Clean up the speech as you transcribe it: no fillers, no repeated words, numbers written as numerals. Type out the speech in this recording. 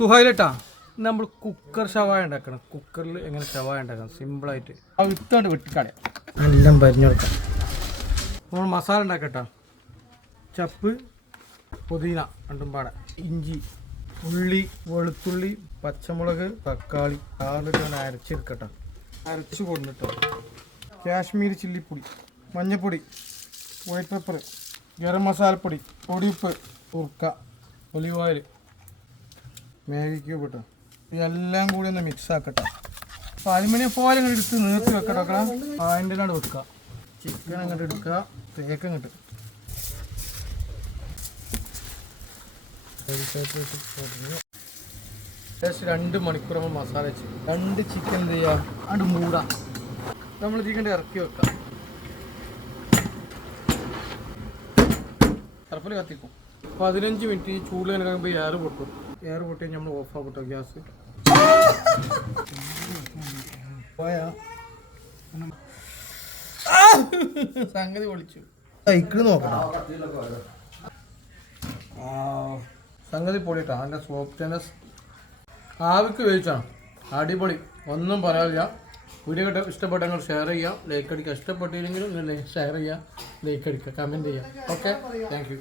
സുഹൈലട്ടാ നമ്മൾ കുക്കർ ഷവായ ഉണ്ടാക്കണം. കുക്കറിൽ എങ്ങനെ ഷവായ ഉണ്ടാക്കണം സിമ്പിളായിട്ട് ആ വിത്തോണ്ട് വെട്ടിക്കാളയാം. എല്ലാം പരിഞ്ഞെടുക്കാം. നമ്മൾ മസാല ഉണ്ടാക്കട്ടാ. ചപ്പ്, പുതിന രണ്ടും പാടെ, ഇഞ്ചി, ഉള്ളി, വെളുത്തുള്ളി, പച്ചമുളക്, തക്കാളി ആറിട്ട് അരച്ചെടുക്കട്ടെ. അരച്ച് കൊണ്ടിട്ടോ കാശ്മീരി ചില്ലിപ്പൊടി, മഞ്ഞൾപ്പൊടി, വൈറ്റ് പെപ്പർ, ഗരം മസാലപ്പൊടി, പൊടിയുപ്പ്, ഉറുക്ക, ഒലിവ് ഓയിൽ, മാഗി ക്യൂബ് ഇട്ടോ. ഇതെല്ലാം കൂടി ഒന്ന് മിക്സ് ആക്കട്ടെ. അപ്പോൾ അലുമിനിയം ഫോയിൽ അങ്ങോട്ട് എടുത്ത് നീർത്തി വെക്കട്ടെ. അതിൻ്റെ നാട് വെക്കുക. ചിക്കൻ അങ്ങോട്ട് എടുക്കുക. തേക്ക് അങ്ങോട്ട് ഏകദേശം 2 മണിക്കൂർ നമ്മൾ മസാല വെച്ച് 2 ചിക്കൻ എന്ത് ചെയ്യുക അത് മൂടാം. നമ്മൾ ചിക്കൻ ഇറക്കി വെക്കാം. കറപ്പിൽ കത്തിക്കും. 15 മിനിറ്റ് ചൂട് കഴിയുമ്പോൾ എയർ പൊട്ടും. എയർ പൊട്ടി നമ്മൾ ഓഫ് ആക്കട്ടോ ഗ്യാസ്. സംഗതി പൊളിച്ചു. സൈക്കിൾ നോക്കണം. സംഗതി പൊളിയിട്ടാ. അതിൻ്റെ സോഫ്റ്റ്നെസ് ആവിക്ക് വേവിച്ചാണ്. അടിപൊളി, ഒന്നും പറയാനില്ല. വീഡിയോ ഇഷ്ടപ്പെട്ടെങ്കിൽ ഷെയർ ചെയ്യാം, ലൈക്ക് അടിക്കുക. ഇഷ്ടപ്പെട്ടില്ലെങ്കിലും ഷെയർ ചെയ്യുക, ലൈക്ക് അടിക്കുക, കമൻറ്റ് ചെയ്യുക. Okay, thank you.